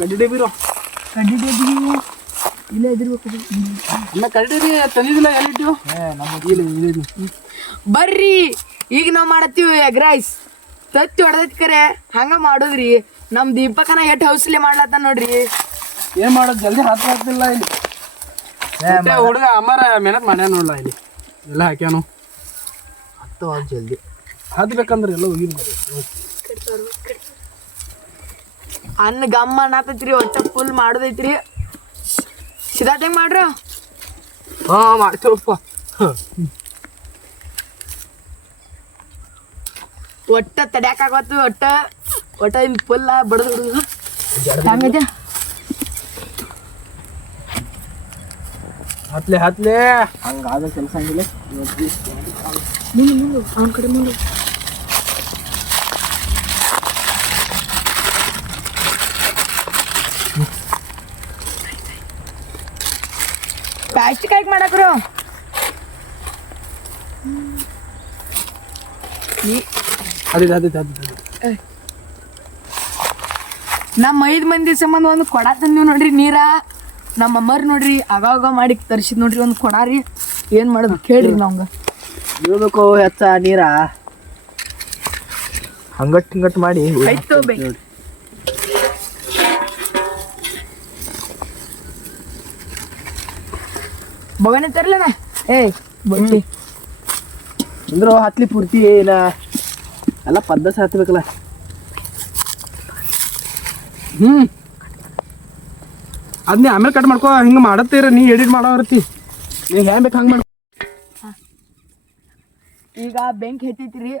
ಕಡ್ಡಿ ಡಬ್ಬಿರೋ ಕಡ್ಡಿ ಡಬ್ಬಿ ಇಲ್ಲ ಇದಿರ್ಬೇಕು. ಕಡ್ಡಿ ಡಬ್ಬಿ ತಂದಿದ್ದಿಲ್ಲ ಎಲ್ಲಿಟ್ಟು ಬರ್ರಿ ಈಗ ನಾವ್ ಮಾಡತ್ತೀವಿ ಎಗ್ ರೈಸ್. ತತ್ತಿ ಹೊಡೆದೈತಿ ಕರೆ ಹಂಗ ಮಾಡೋದ್ರಿ. ನಮ್ ದೀಪಕನ ಎಟ್ ಹೌಸ್ಲಿ ಮಾಡ್ಲತ್ತ ನೋಡ್ರಿ. ಏನ್ ಮಾಡೋದು ಜಲ್ದಿ ಹಾಕ್ತಿಲ್ಲ ಇಲ್ಲಿ ಹುಡುಗ ಅಮ್ಮಾರ ಮೆಹನತ್ ಮಾಡ್ಯಾನ ನೋಡ್ಲ ಇಲ್ಲಿ ಎಲ್ಲ ಹಾಕ್ಯಾನು ಹತ್ತು ಜಲ್ದಿ ಹತ್ಬೇಕಂದ್ರೆ ಎಲ್ಲ ಹೋಗಿರ್ಬೋದು. ಅನ್ನ ಗಮ್ಮ ಅನ್ನತೈತ್ರಿ ಒಟ್ಟ ಫುಲ್ ಮಾಡೋದೈತ್ರಿ. ಸಿದಾಟ್ ಹೆಂಗ್ ಮಾಡ್ರ ಮಾಡ್ತೇವಪ್ಪ. ಒಟ್ಟ ತಡ್ಯಾಕಾಗತ್ತು ಒಟ್ಟ ಒಟ್ಟ ಇನ್ ಫುಲ್ ಬಡದು ಬಿಡುದು ಹಂಗೈತೆ. ಹತ್ಲೆ ಹಂಗಾದ ಕೆಲಸ ಹಂಗಿಲ್ಲ. ಮುಂದೆ ಅವನ ಕಡೆ ಮುಂದೆ ಪ್ಲಾಸ್ಟಿಕ್ ಹಾಕಿ ಮಾಡಕ್ರು. ನಮ್ಮ 5 ಮಂದಿ ಸಂಬಂಧ ಒಂದು ಕೊಡ ತಂದೀವಿ ನೋಡ್ರಿ ನೀರ. ನಮ್ಮ ಅಮ್ಮರ್ ನೋಡ್ರಿ ಆಗಾಗ ಮಾಡಿ ತರಿಸಿದ್ ನೋಡ್ರಿ ಒಂದು ಕೊಡ ರೀ. ಏನ್ ಮಾಡೋದು ಕೇಳ್ರಿ ನಮ್ಗ ಇಳ್ಬೇಕು ಹೆಚ್ಚ ನೀರ ಹಂಗಟ್ ಹಿಂಗಟ್ ಮಾಡಿ ಆಯ್ತು ಬೇ ಬಗನೆ ತರ್ಲನ ಬಟ್ಟಿ ಅಂದ್ರು ಹತ್ಲಿ ಪೂರ್ತಿ ಏನ ಎಲ್ಲ ಪದ್ಧತಿ ಹತ್ಬೇಕಲ್ಲ. ಅದನ್ನೇ ಆಮೇಲೆ ಕಟ್ ಮಾಡ್ಕೋ. ಹಿಂಗೆ ಮಾಡತ್ತೀರ ನೀ ಎಡಿಟ್ ಮಾಡೋರ್ತಿ ನೀ ಹ್ಯಾಂಗ್ ಬೇಕು ಹಂಗೆ ಮಾಡ್ಕೊ. ಈಗ ಬೆಂಕಿ ಹೆತ್ತೈತ್ರಿ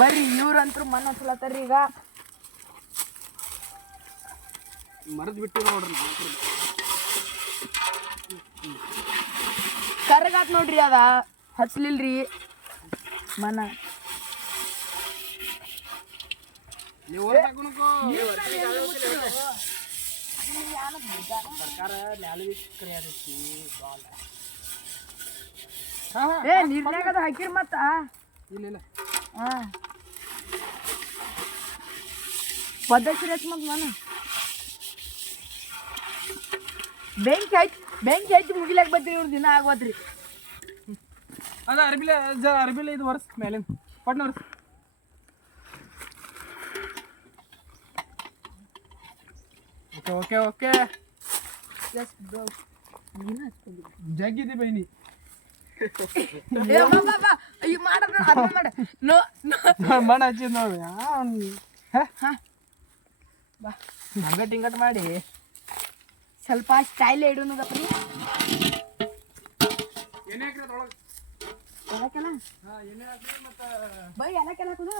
ಬರ್ರಿ. ಇವ್ರಂತ್ರು ಮಣ್ಣು ಹಚ್ಲತ್ತಾರ್ರಿ. ಈಗ ಮರದ್ ಬಿಟ್ಟು ನೋಡ್ರಿ ಕರ್ಗಾತ್ ನೋಡ್ರಿ ಅದ ಹಚ್ಲಿಲ್ರಿ ಮನ. ನೀರ್ನಾಗದ ಹಾಕಿರ್ ಮತ್ತ ಇಲ್ಲ ಪದ್ಧತಿ ರೇಟ್ ಮತ್ ಮನ ಬೆಂಕಿ ಹಚ್ಚಿ ಮುಗಿಲಾಕ ಬರ್ತೀರಿ. ಇವ್ರು ದಿನ ಆಗೋದ್ರಿ. ಅದ ಅರ್ಬಿಲೆ ಇದು ವರ್ಷ ಮೇಲಿನ ಪಟ್ನ ವರ್ಷ ಓಕೆ ಓಕೆ ಜಗ್ಗಿದಿ ಬೈನಿ ಮಣ ಹಚ್ಚಿದ್ ನೋಡಿ ಹಂಗಟ್ ಹಿಂಗಟ್ ಮಾಡಿ ಸ್ವಲ್ಪ ಸ್ಟೈಲ್ ಇಡೋಣದಪ್ಪ. ಬೈ ಎಲ್ಲಕ್ಕೆಲ್ಲ ಹಾಕೋದು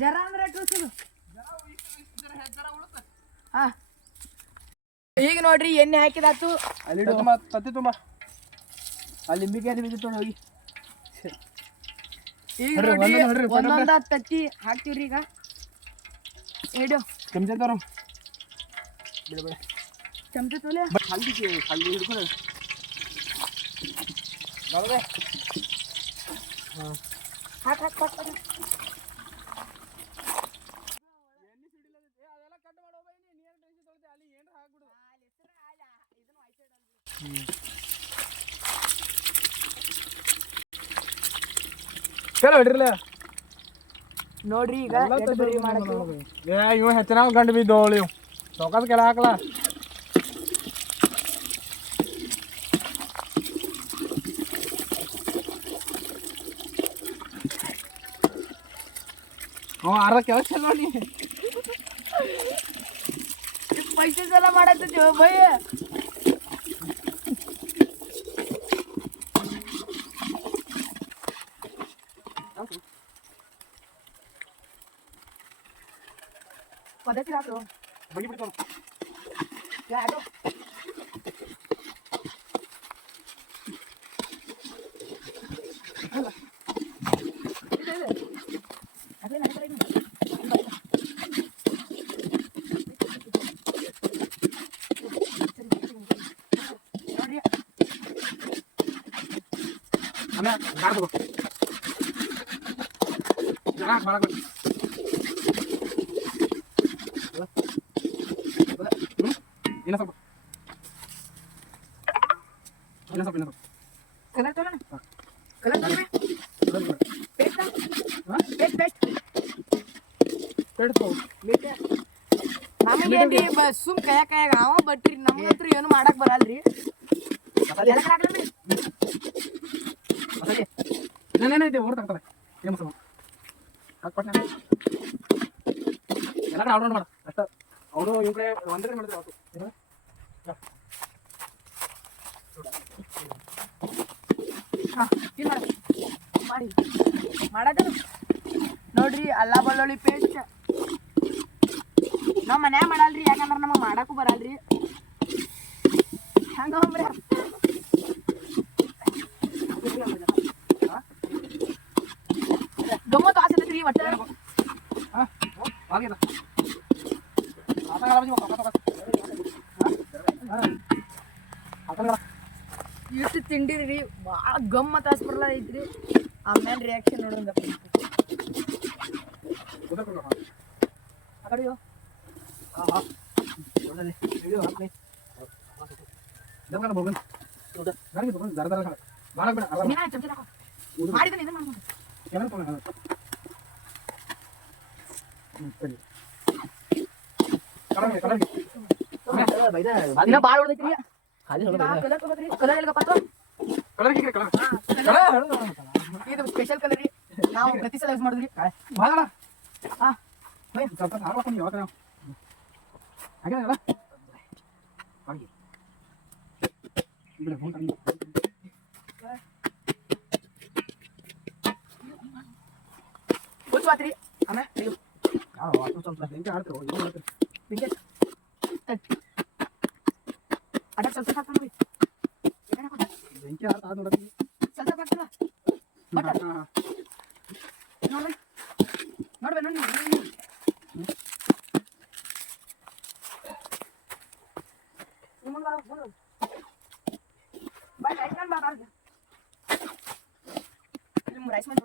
ಜರ ಅಂದ್ರೆ ಹಾ. ಈಗ ನೋಡ್ರಿ ಎಣ್ಣೆ ಹಾಕಿದಾತು ಅಲ್ಲಿ ತತ್ತಿ ತುಂಬ ಅಲ್ಲಿ ಲಿಂಬಿಗೆ ಬಿದ್ದು ಹೋಗಿ. ಈಗ ನೋಡ್ರಿ ಒಂದೊಂದ ತತ್ತಿ ಹಾಕ್ತಿವ್ರಿ. ಈಗ ಹಿಡಿಯೋ ಚಮಚ ತರೋ ಬಿಡ ಬಿಡ ಚಮಚ ತೋಲೆ ಹಲ್ದಿ ಹಿಡ್ಕೊಂಡು ಬರದೆ ಹಾಕ್ ಹಾಕ್ ಹಾಕ್ ನೋಡ್ರಿ. ಈಗ ಇವ ಹೆಚ್ಚಿನ ಗಂಡು ಬಿದ್ದೋಳು ಇವ್ ಚೌಕದ ಕೆಳ ಹಾಕಲ್ಲ. ಅರ್ಧ ಕೆಲಸ ನೋಡಿ ಪೈಸೆ ಎಲ್ಲ ಮಾಡತ್ತೀವಿ ಭಯ. ಪದ್ಧತಿ ಹಾಕು ಬಗಿ ಬಿಡ್ತಾವ ಯಾರು ಅಣ್ಣ ಗಾಡಿ ತಗೋ ಇನ್ನ ಸ್ವಲ್ಪ ಕಲರ್ ತೋಣ ಕಲರ್ ನಮಗೇನ್ರಿ ಸುಮ್ ಕೈಯಾಗ ಅವ ಬಟ್ರಿ ನಮ್ಗಂತ್ರು ಏನು ಮಾಡಕ್ ಬರಲ್ರಿ ಇನ್ನೇನೈತೆ ಓಡ್ ತಗ್ತಾರೆ ಏನು ಮಸಾಲ ಹಾಕ್ಪಟ್ಟೆ ಎಲ್ಲ ಕಡೆ ಆರ್ಡರ್ ಮಾಡ ಅಷ್ಟ ಅವನು ಇವ್ ಕಡೆ ಒಂದೇ ಮಾಡಿದ್ರೆ ಆಯ್ತು ಮಾಡಿ ಮಾಡದ ನೋಡ್ರಿ ಅಲ್ಲ ಬೆಳ್ಳುಳ್ಳಿ ಪೇಸ್ಟ್ ನಾವ್ ಮನ್ಯಾಗ ಮಾಡಲ್ರಿ ಯಾಕಂದ್ರ ನಮಗ್ ಮಾಡಕ್ಕೂ ಬರಲ್ರಿ ಹಂಗ ಗಮ್ಮತ್ ಆಸೈತ್ರಿ ಒಟ್ಟ ಇಷ್ಟು ತಿಂಡಿದ್ರಿ ಭಾಳ ಗಮ್ಮತ್ ಆಸ್ಪರ್ಲ ಐತ್ರಿ ಆಮೇಲೆ ರಿಯಾಕ್ಷನ್ ನೋಡಂಗ ಬಾಳ ಹೊಡೆದೈತ್ರಿ ಇದು ಸ್ಪೆಷಲ್ ಕಲರ್ ರೀ ನಾವು ಪ್ರತಿ ಸಲ ಯೂಸ್ ಮಾಡಿದ್ರಿ ಹುಚ್ಚಾತ್ರಿ ಆಮೇಲೆ ಅಡ ಸ್ವಲ್ಪ ಹಾಕ್ತಾರೆ ಬೆಂಕಿ ಆದ ನೋಡ್ರಿ ಸ್ವಲ್ಪ ಹಾಕ್ತಾರ ನೋಡ್ರಿ ನೋಡ್ಬೇ ನೋಡಿ ರೈಸ್ ಮಾಡಿ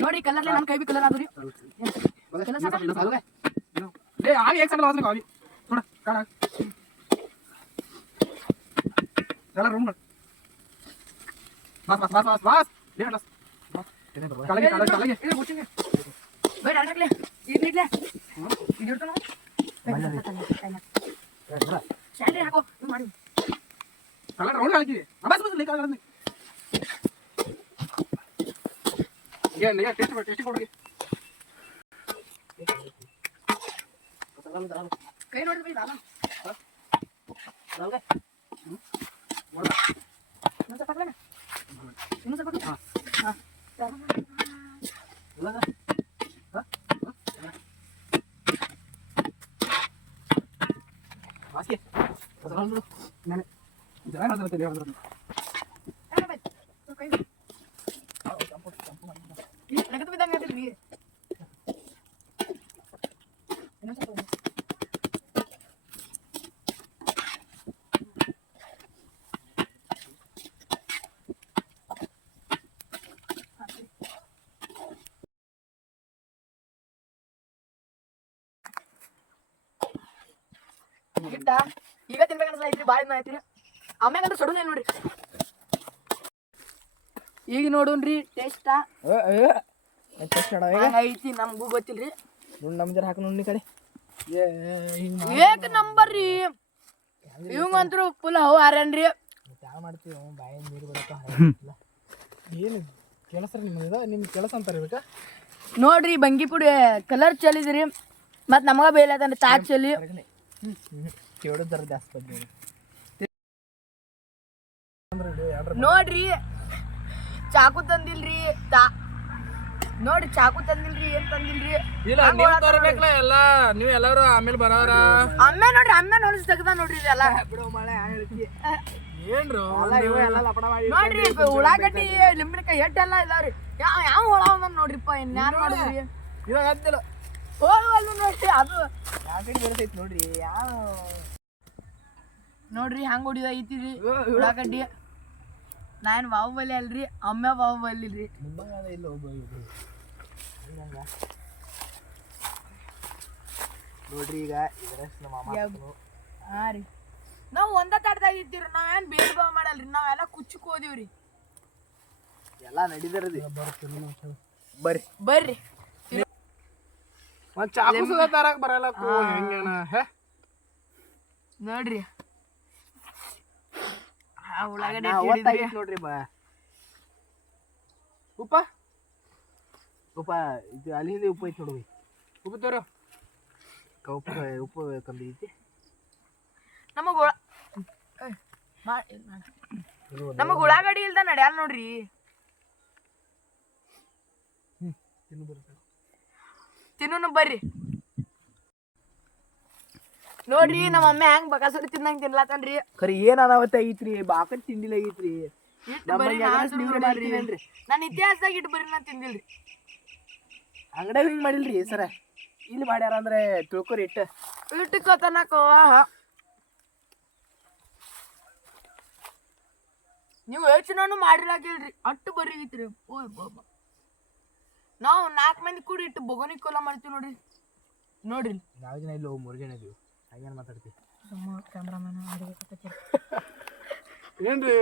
ನೋಡಿ ಕಲರ್ ನಮ್ ಕೈ ಬಿ ಕಲರ್ ಆದ್ರಿ आगे एक सेकंड आवाज थोड़ा काढ़ा चला रूम बस बस बस बस बस ले बस काले काले काले ये पूछेंगे भाई डाल ले ये नीट ले वीडियो तो ना सैलरी ಹಾಕೋ ಇದು ಮಾಡಿ काला राउंड काले बस बस ले काले ये नया टेस्ट ಕೊಡಿ ಕೈ ನೋಡಿದ್ರಿ ದಾನ ಇನ್ನೊಂದು ಸ್ವಲ್ಪ ಹಾಕ್ಲೇನ ಇನ್ನೊಂದು ಸ್ವಲ್ಪ ಗಿಟ್ಟ ಈಗ ತಿನ್ಬೇಕನ್ಸಲ ಐತ್ರಿ ಬಾಳ ಐತ್ರಿ ಆಮ್ಯಾಗ ಸಡುನ ನೋಡ್ರಿ ಈಗ ನೋಡುನ್ರಿ ಟೇಸ್ಟ್ ಐತಿ ನಮ್ಗೂ ಗೊತ್ತಿಲ್ರಿ ನಮ್ ಜರ ಹಾಕ ನೋಡಿ ಕಡೆ ಏಕ್ ನಂಬರ್ ರೀ ಇವಂಗಂತ್ರು ಫುಲ್ ಹವು ಹಾರ್ಯಾನ್ರಿ ಮಾಡ್ತೀವಿ ಬಾಯಿ ನೀರು ಬರಕ ಏನು ಕೆಲಸ ನಿಮ್ ಕೆಲಸ ಅಂತಾರೆ ಬೇಕಾ ನೋಡ್ರಿ ಬಂಗಿಪುಡಿ ಕಲರ್ ಚಲಿದ್ರಿ ಮತ್ ನಮಗ ಬೇಲದನ್ರಿ ತಾಟ್ ಚಲಿ ಕೇಳೋದರ ಜಾಸ್ತಿ ನೋಡ್ರಿ ಚಾಕು ತಂದಿಲ್ರಿ ನೋಡ್ರಿ ಚಾಕು ತಂದಿಲ್ರಿ ಏನ್ ತಂದಿಲ್ರಿ ಇಲ್ಲ ನೀವು ತರಬೇಕಲ್ಲ ಎಲ್ಲ ನೀವು ಎಲ್ಲಾರು ಆಮೇಲೆ ಬರೋರ ಅಮ್ಮೆ ನೋಡ್ರಿ ಅಮ್ಮೆ ನೋಡಿ ತೆಗ್ದ ನೋಡ್ರಿ ಇದೆಲ್ಲ ಬಿಡು ಮಳೆ ಏನ್ರು ನೋಡ್ರಿ ಉಳ್ಳಾಗಡ್ಡಿ ಲಿಂಬಿನಕಾಯಿ ಎಟ್ಟೆಲ್ಲ ಇದಾವ್ರಿ ಯಾವ ಹೊಳ ಒಂದ್ ನೋಡ್ರಿಪ್ಪ ಇನ್ಯಾರು ಮಾಡಿದ್ರಿ ಇವಾಗ ಆಗ್ತಿಲ್ಲ ಹೋಗಲ್ಲ ನೋಡ್ರಿ ಅದು ಯಾಕೆ ಬರ್ತೈತಿ ನೋಡ್ರಿ ಯಾವ ನೋಡ್ರಿ ಹಂಗ ಹೊಡಿದ ಐತಿರಿ ಉಳ್ಳಾಗಡ್ಡಿ. ನಾನು ಬಾಹುಬಲಿ ಅಲ್ರಿ, ಅಮ್ಮ ಬಾಹುಬಲಿ ರೀ. ನೋಡ್ರಿ ಈಗ ಹಾ ರೀ, ನಾವು ಒಂದ ತಡ್ದಾಗ ಇದ್ದೀವ್ರಿ. ನಾವೇನ್ ಬೇರೆ ಭಾವ ಮಾಡಲ್ರಿ, ನಾವೆಲ್ಲ ಕುಚ್ಚಕ್ ಹೋದಿವ್ರಿ. ಎಲ್ಲ ನಡೀದಿರದಿ. ಬರ್ರಿ ಬರ್ರಿ ಮತ್ ಚಾಕು ಸುದ ತರಕ್ ಬರಲ್ಲ ಹೆಂಗೇನ ನೋಡ್ರಿ. ಉಳ್ಳಾಗಡ್ಡಿ ನೋಡ್ರಿ ಉಪ್ಪ ಇದು ಅಲ್ಲಿ ಉಪ್ಪು ಐತಿ ನೋಡ್ರಿ. ಉಪ್ಪು ತೋರು ಉಪ್ಪು ಕಮ್ಮಿ ಐತಿ. ನಮಗ್ ಉಳ್ಳಾಗಡ್ಡಿ ಇಲ್ದ ನಡ್ಯಾಲ್ ನೋಡ್ರಿ. ತಿನ್ನು ಬರ್ರಿ. ನೋಡ್ರಿ ನಮ್ಮ ಅಮ್ಮ ಹೆಂಗ್ ಬಕಾಸುರಿ ತಿನ್ನಂಗ್ ತಿನ್ಲಾತನ್ರಿ. ಖರಿ ಏನ್ ಅನಾವತ್ತ ಐತ್ರಿ, ಬಾಕಟ್ ತಿಂಡಿಲ ಐತ್ರಿ. ನಾನು ಇತಿಹಾಸದಾಗ ಇಟ್ಟು ಬರ್ರಿ ನಾ ತಿಂದಿಲ್ರಿ. ಅಂಗಡಿಯಾಗ ಹಿಂಗ್ ಮಾಡಿಲ್ರಿ ಸರ, ಇಲ್ಲಿ ಮಾಡ್ಯಾರ ಅಂದ್ರೆ ತಿಳ್ಕೊರಿ. ಇಟ್ಟಕ್ಕ ತನಕ ನೀವು ಯೋಚನೆ ಮಾಡಿರಾಕಿಲ್ರಿ. ಅಟ್ಟು ಬರ್ರಿ ಐತ್ರಿ. ಓಯ್ ಬಾಬಾ, ನಾವು 4 ಮಂದಿ ಕೂಡಿ ಇಟ್ಟು ಬೊಗೋನಿ ಕೋಲ ಮಾಡ್ತೀವಿ ನೋಡ್ರಿ. ನೋಡ್ರಿ ನಾವ್ ಜನ ಇಲ್ಲ 3 ಜನ ಇದೀವಿ. ಹಾಗೇನ್ ಮಾತಾಡ್ತೀವಿ ಕ್ಯಾಮ್ರಾಮನ್ ಏನ್ರಿ?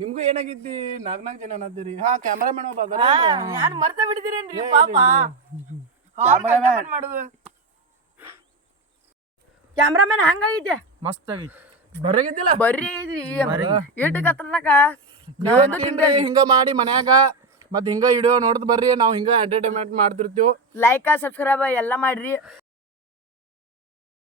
ನಿಮ್ಗೂ ಏನಾಗಿದ್ದಿ? 4 ಜನ ಅನ್ನತ್ತೀರಿ. ಹಾ ಕ್ಯಾಮ್ರಾಮನ್ ಒಬ್ಬ ಅದಾರ. ಯಾರು ಮರ್ತ ಬಿಡ್ತೀರೇನ್ರಿ ಪಾಪ? ಮಾಡುದು ಕ್ಯಾಮ್ರಾಮನ್ ಹಂಗಾಗೈತೆ. ಮಸ್ತ್ ಆಗೈತಿ. ಬರಗಿದ್ದಿಲ್ಲ ಬರ್ರಿ ಐತ್ರಿ. ಇಟ್ಟಕ್ಕ ತನಕ ಹಿಂಗ ಮಾಡಿ ಮನ್ಯಾಗ ಮತ್ ಹಿಂಗ ವಿಡಿಯೋ ನೋಡ್ದ್ ಬರ್ರಿ. ನಾವ್ ಹಿಂಗ ಎಂಟರ್ಟೈನ್ಮೆಂಟ್ ಮಾಡ್ತಿರ್ತೀವಿ. ಲೈಕ್ ಸಬ್ಸ್ಕ್ರೈಬ್ ಎಲ್ಲ ಮಾಡ್ರಿ.